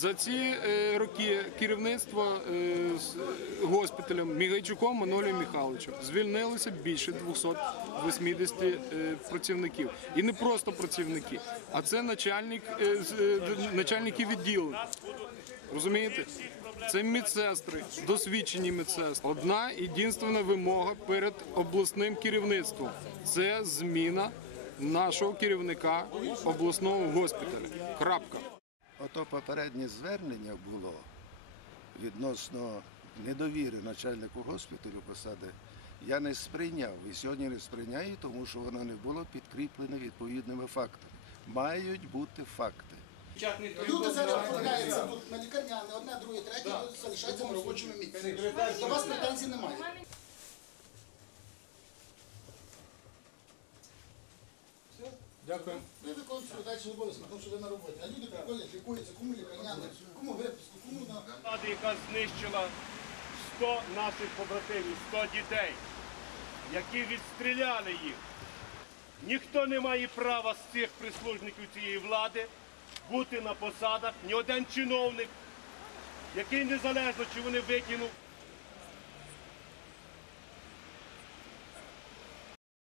За ці е, роки керівництво е, госпіталем Мігайчуком Манолієм Михайловичем звільнилося більше 280 е, працівників. І не просто працівники, а це начальник, начальники відділень. Розумієте? Це медсестри, досвідчені медсестри. Одна єдинственна вимога перед обласним керівництвом це зміна нашого керівника обласного госпіталю. Крапка. Ото попереднє звернення було відносно недовіри начальнику госпіталю посади. Я не сприйняв і сьогодні не сприйняю, тому що воно не було підкріплене відповідними фактами. Мають бути факти. Люди зараз оформляються тут на лікарняне, одне, друге, третє, залишаються на робочому місці. До вас претензій немає. Дякую. Ви виконуєте дальшу обов'язки, тому що ви на роботі. А люди приходять, лікуються, кому лікарняне, кому виписку, кому на... Влада, яка знищила 100 наших побратимів, 100 дітей, які відстріляли їх. Ніхто не має права з цих прислужників цієї влади бути на посадах, ні один чиновник, який незалежно чи вони викинув